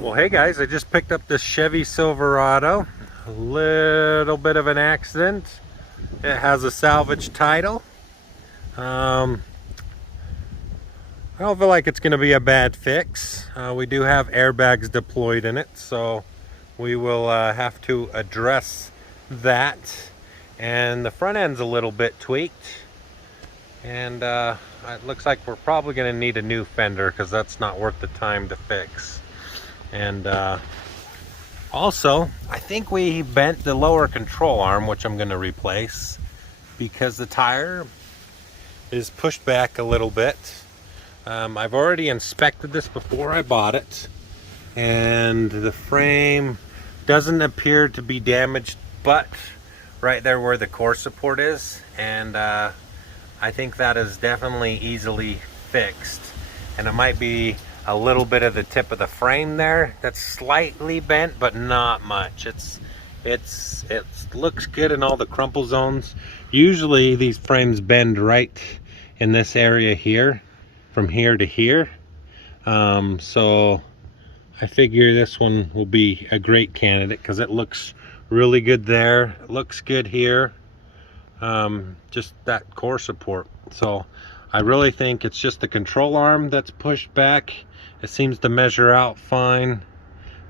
Well, hey guys, I just picked up this Chevy Silverado. A little bit of an accident. It has a salvage title. I don't feel like it's going to be a bad fix. We do have airbags deployed in it, so we will have to address that. And the front end's a little bit tweaked. And it looks like we're probably going to need a new fender because that's not worth the time to fix. And also, I think we bent the lower control arm, which I'm going to replace because the tire is pushed back a little bit. I've already inspected this before I bought it, and the frame doesn't appear to be damaged, but right there where the core support is, and I think that is definitely easily fixed. And it might be a little bit of the tip of the frame there that's slightly bent, but not much. It looks good in all the crumple zones. Usually these frames bend right in this area here, from here to here. So I figure this one will be a great candidate because it looks really good there. It looks good here. Just that core support. So I really think it's just the control arm that's pushed back. It seems to measure out fine.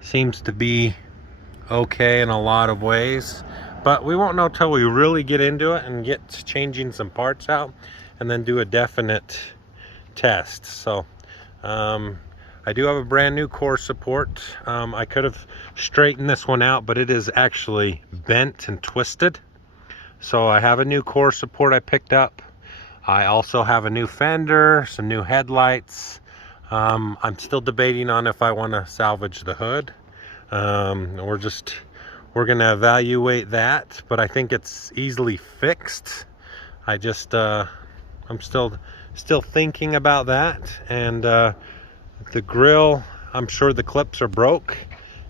Seems to be okay in a lot of ways. But we won't know till we really get into it and get to changing some parts out and then do a definite test. So I do have a brand new core support. I could have straightened this one out, but it is actually bent and twisted. So I have a new core support I picked up. I also have a new fender, some new headlights. I'm still debating on if I want to salvage the hood. We're gonna evaluate that, but I think it's easily fixed. I'm still thinking about that. And the grill, I'm sure the clips are broke.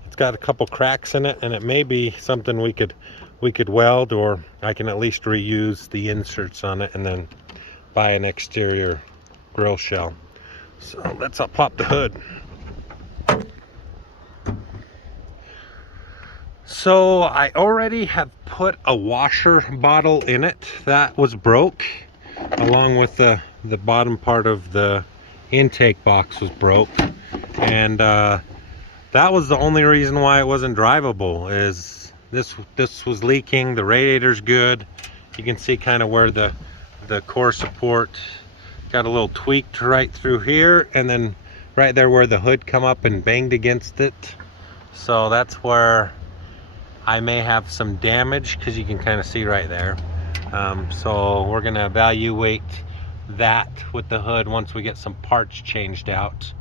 It's got a couple cracks in it, and it may be something we could weld, or I can at least reuse the inserts on it and then buy an exterior grill shell. So let's pop the hood. So I already have put a washer bottle in it that was broke, along with the bottom part of the intake box was broke, and that was the only reason why it wasn't drivable. Is this was leaking. The radiator's good. You can see kind of where the core support got a little tweaked right through here, and then right there where the hood come up and banged against it. So that's where I may have some damage, because you can kind of see right there. So we're gonna evaluate that with the hood once we get some parts changed out.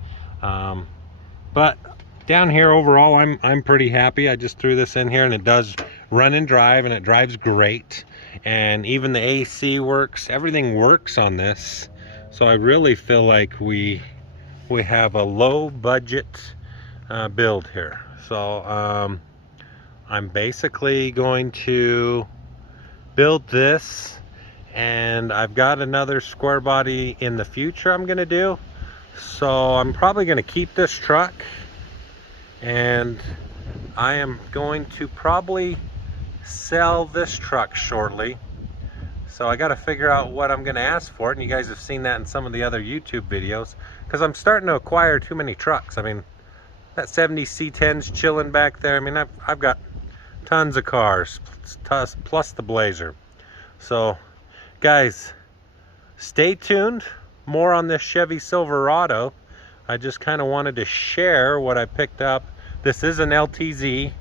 But down here overall, I'm pretty happy. I just threw this in here and it does run and drive, and it drives great. And even the AC works. Everything works on this. So I really feel like we have a low budget build here. So I'm basically going to build this, and I've got another square body in the future I'm gonna do. So I'm probably gonna keep this truck, and I am going to probably sell this truck shortly. So I got to figure out what I'm going to ask for it, and you guys have seen that in some of the other YouTube videos, because I'm starting to acquire too many trucks. I mean, that 70 C10's chilling back there. I mean, I've got tons of cars, plus the Blazer. So guys, stay tuned. More on this Chevy Silverado. I just kind of wanted to share what I picked up. This is an LTZ,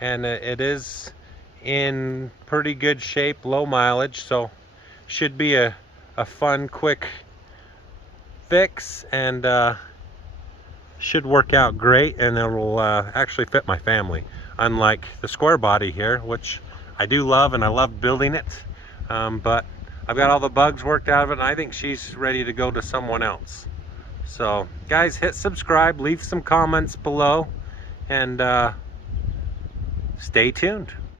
and it is in pretty good shape, low mileage, so should be a fun, quick fix, and should work out great, and it will actually fit my family, unlike the square body here, which I do love, and I love building it, but I've got all the bugs worked out of it, and I think she's ready to go to someone else. So guys, hit subscribe, leave some comments below, and stay tuned.